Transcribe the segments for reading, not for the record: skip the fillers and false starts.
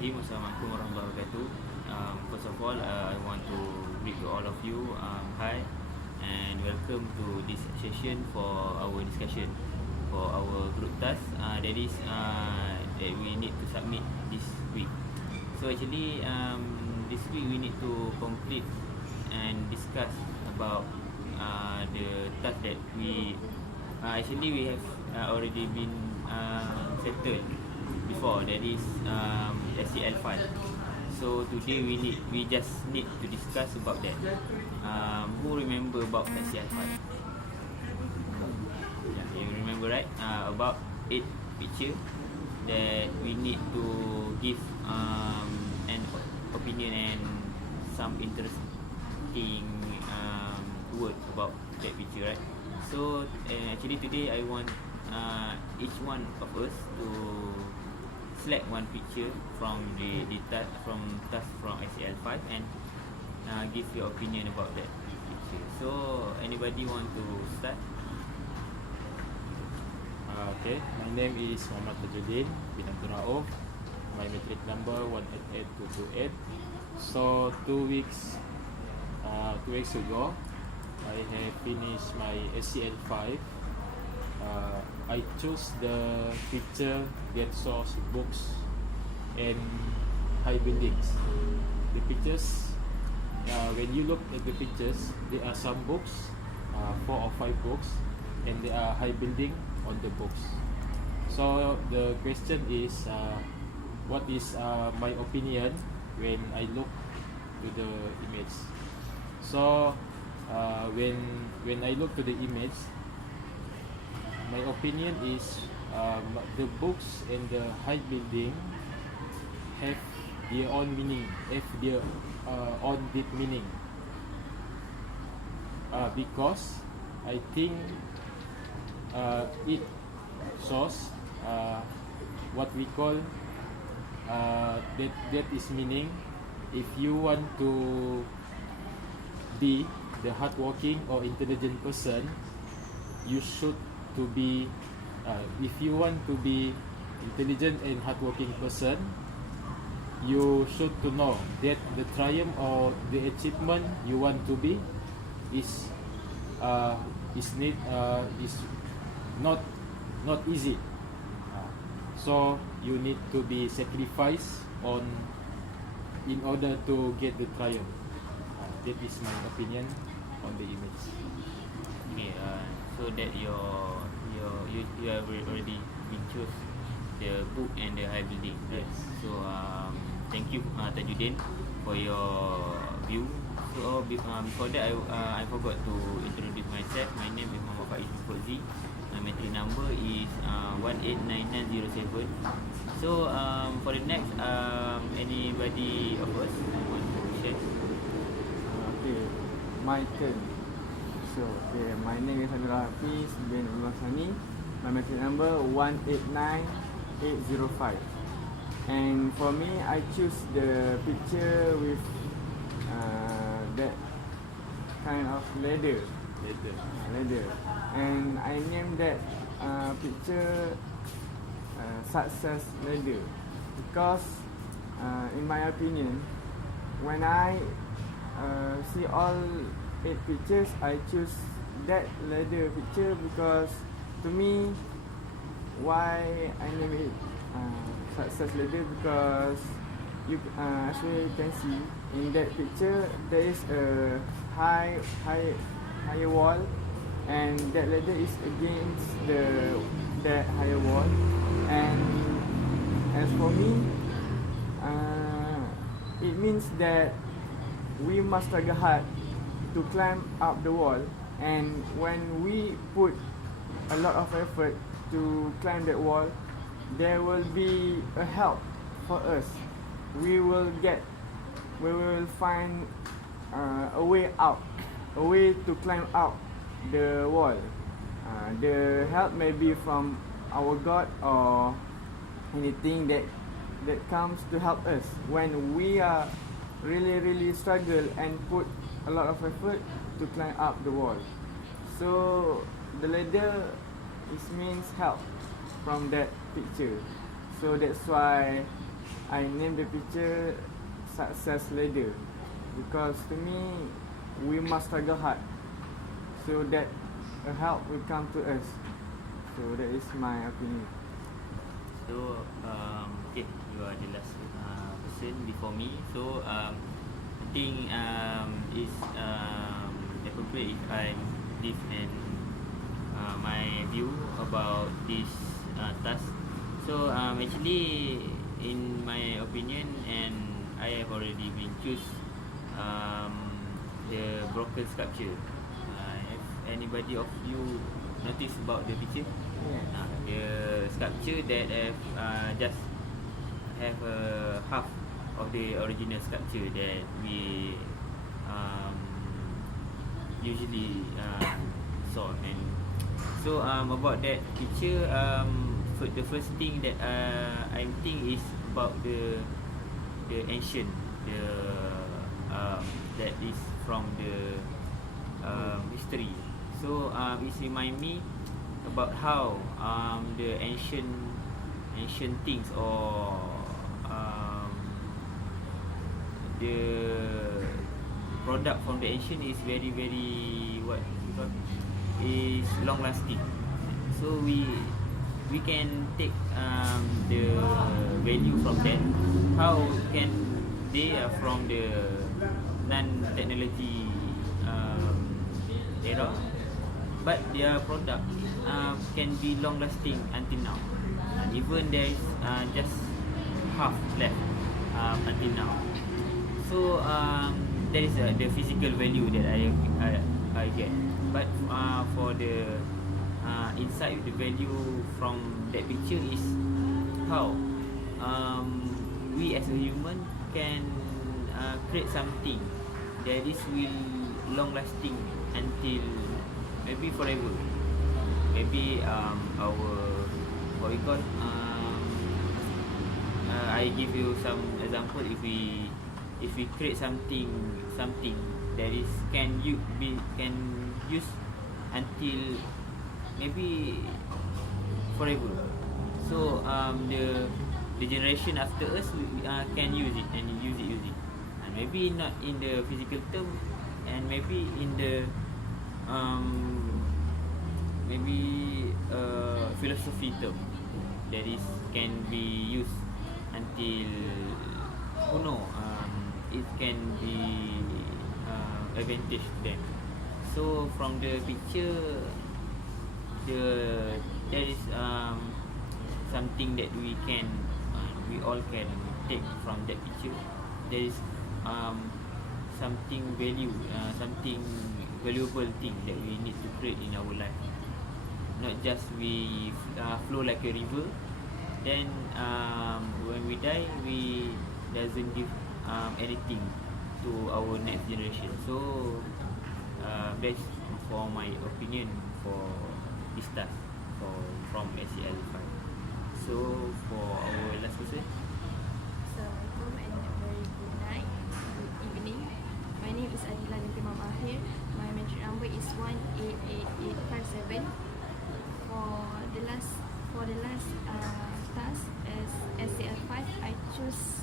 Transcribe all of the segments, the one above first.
Bismillahirrahmanirrahim. Assalamualaikum warahmatullahi wabarakatuh. First of all, I want to greet to all of you. Hi, and welcome to this session for our discussion for our group task. That we need to submit this week. So actually, this week we need to complete and discuss about the task that we have already been settled before. That is SCL file. So today we just need to discuss about that. Who remember about SCL file? Yeah, you remember, right? About 8 picture that we need to give an opinion and some interesting word about that picture, right? So actually today I want each one of us to select one picture from the task from SCL5 and give your opinion about that picture. So anybody want to start? Okay, my name is Muhammad Tajuddin bin Abdul Rauf. My matric number 188228. So 2 weeks ago, I have finished my SCL5. I choose the picture get source books and high buildings. The pictures, when you look at the pictures, there are some books, 4 or 5 books, and there are high building on the books. So the question is, what is my opinion when I look to the image? So when I look to the image, my opinion is the books and the high building have their own meaning, have their own deep meaning. Because I think it shows what we call that is meaning. If you want to be the hardworking or intelligent person, you should to be if you want to be intelligent and hardworking person, you should to know that the triumph or the achievement you want to be is not easy. So you need to be sacrificed on in order to get the triumph. That is my opinion on the image. Okay, so that you have already been choose the book and the high building, right? Yes. So thank you Tajuddin for your view. So before that I forgot to introduce myself. My name is Muhammad Faiz Fauzi. My matric number is 189907. So for the next anybody of us want to share? Okay, my turn. So, my name is Abdul Hafiz bin Abdul Sani. My matric number 189805. And for me, I choose the picture with that kind of leather. And I named that picture success leather because in my opinion, when I see all 8 pictures, I choose that leather picture because to me, why I name it success leather, because as you can see in that picture, there is a higher wall, and that leather is against that higher wall. And as for me, it means that we must struggle hard to climb up the wall, and when we put a lot of effort to climb that wall, there will be a help for us. We will find a way out, a way to climb up the wall. The help may be from our God or anything that comes to help us when we are really struggle and put a lot of effort to climb up the wall. So the ladder means help from that picture. So that's why I named the picture Success Ladder because to me we must struggle hard so that a help will come to us. So that is my opinion. So okay, you are the last person before me. So I think it's appropriate if I give my view about this task. So actually, in my opinion, and I have already been choose the broken sculpture. Have anybody of you notice about the picture? Yeah. The sculpture that have just have half of the original sculpture that we usually saw. And so about that picture, the first thing that I think is about the ancient, that is from the history. So it remind me about how the ancient things, or the product from the ancient is very what you call, is long lasting. So we can take the value from that. How can they are from the non-technology era, but their product can be long lasting until now. Even there is just half left until now. So that is the physical value that I get. But for the inside the value from that picture is how we as a human can create something that is will long lasting until maybe forever. Maybe our what we call I give you some example. If we create something that is can use until maybe forever. So the generation after us can use it and use it, and maybe not in the physical term, and maybe in the maybe philosophy term, that is can be used until who know, it can be advantage to them. So from the picture, there is something that we all can take from that picture. There is something something valuable thing that we need to create in our life. Not just we flow like a river, then when we die, we doesn't give anything to our next generation. So that's for my opinion for this task from SCL 5. So for our last person. Assalamualaikum and a very good night, good evening. My name is Adila binti Imam Ahir. My metric number is 188857. For the last task as SCL5, I choose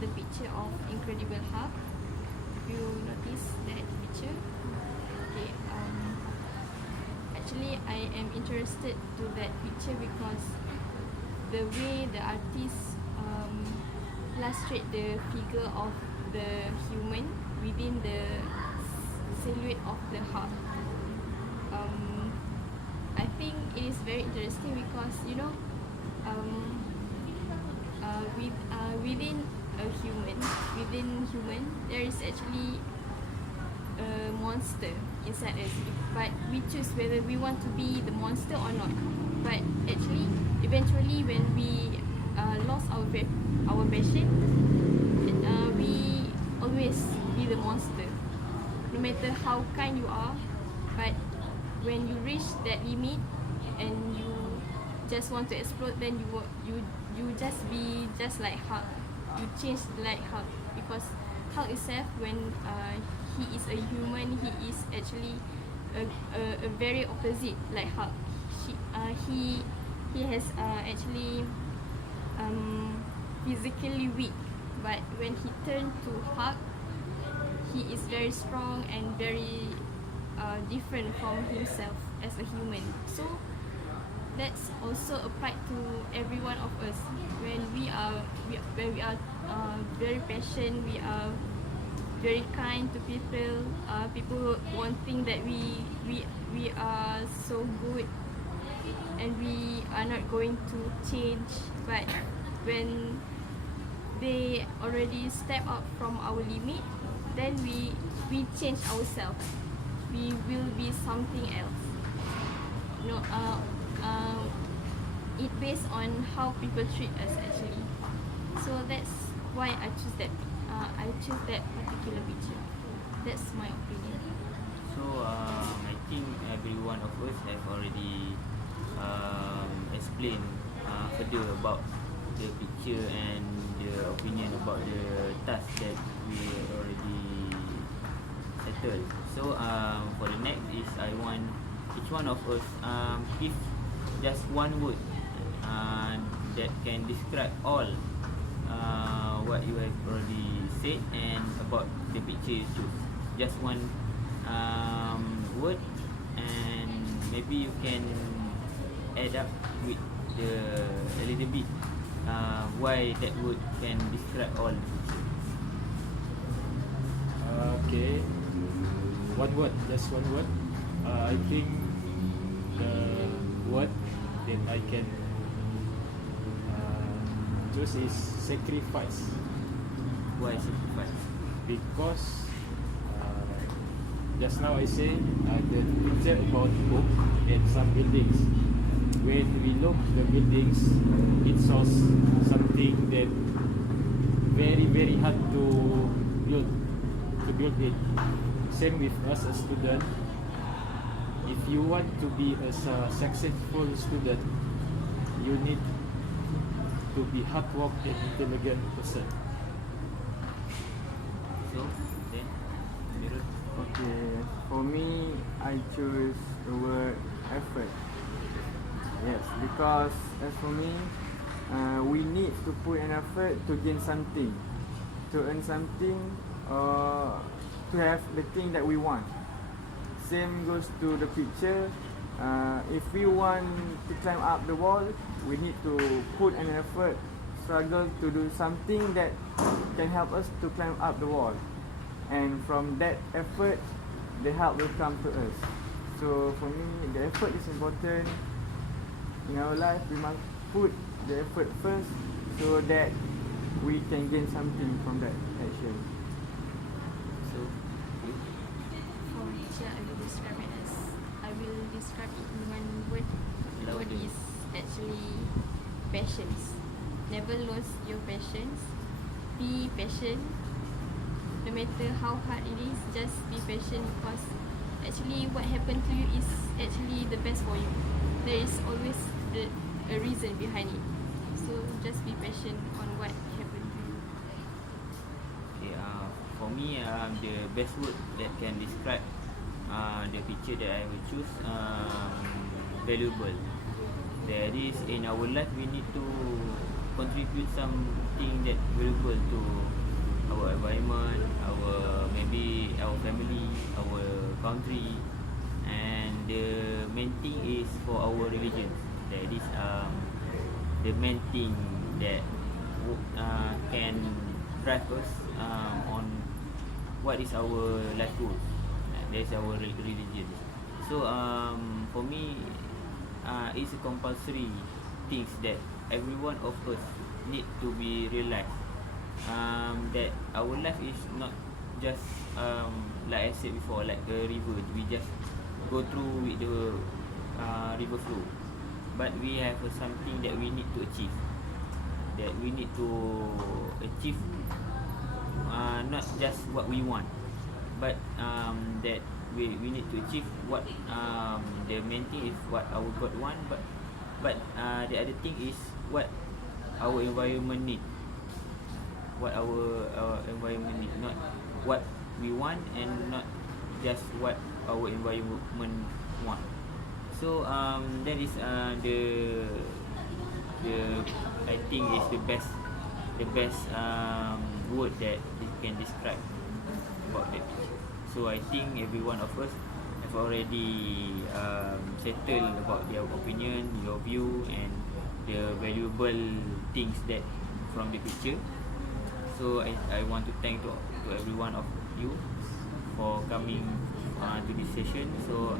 the picture of Incredible Hulk. If you notice that picture, okay. Actually, I am interested to that picture because the way the artist illustrate the figure of the human within the silhouette of the Hulk. I think it is very interesting because within human there is actually a monster inside us, but we choose whether we want to be the monster or not. But actually, eventually, when we lost our passion, we always be the monster, no matter how kind you are. But when you reach that limit and you just want to explode, then you just be just like Hulk. You change like Hulk, because Hulk itself, when he is a human, he is actually a very opposite like Hulk. He has actually physically weak, but when he turned to Hulk, he is very strong and very different from himself as a human. So that's also applied to every one of us. When we are very passionate, we are very kind to people. People won't think that we are so good and we are not going to change. But when they already step up from our limit, then we change ourselves. We will be something else. No, it based on how people treat us actually. So that's why I choose that. I choose that particular picture. That's my opinion. So I think every one of us have already explained further about the picture and the opinion about the task that we already settled. So for the next is I want each one of us give just one word that can describe all what you have already said and about the picture you choose. Just one word, and maybe you can add up with a little bit why that word can describe all. Okay, one word, just one word. I think the word that I can choose is sacrifice. Why sacrifice? Because just now I say the picture about book and some buildings. When we look the buildings, it shows something that very hard to build it. Same with us as student. If you want to be a successful student, you need to be hard work and intelligent person. So then, Mirul. Okay, for me, I choose the word effort. Yes, because as for me, we need to put an effort to gain something, to earn something, or to have the thing that we want. Same goes to the picture. If we want to climb up the wall, we need to put an effort, struggle to do something that can help us to climb up the wall. And from that effort, the help will come to us. So for me, the effort is important. In our life, we must put the effort first so that we can gain something from that action. So you. For picture, I will describe it in one word. The word is actually patience. Never lose your patience. Be patient. No matter how hard it is, just be patient, because actually what happened to you is actually the best for you. There is always a reason behind it. So just be patient on what happened to you. Okay, for me, the best word that can describe the picture that I will choose, valuable. That is, in our life, we need to contribute something that valuable to our environment, maybe our family, our country, and the main thing is for our religion. That is the main thing that can drive us on what is our life goal. That is our religion. So for me, it's a compulsory things that every one of us need to be realized. That our life is not just like I said before, like a river. We just go through with the river flow, but we have something that we need to achieve. That we need to achieve, not just what we want, but that we need to achieve what the main thing is what our God want, but the other thing is what our environment need. What our environment need, not what we want, and not just what our environment want. So that is the I think is the best the best word that it can describe about that picture. So I think every one of us have already settled about their opinion, your view, and the valuable things that from the picture. So I want to thank to every one of you for coming to this session. So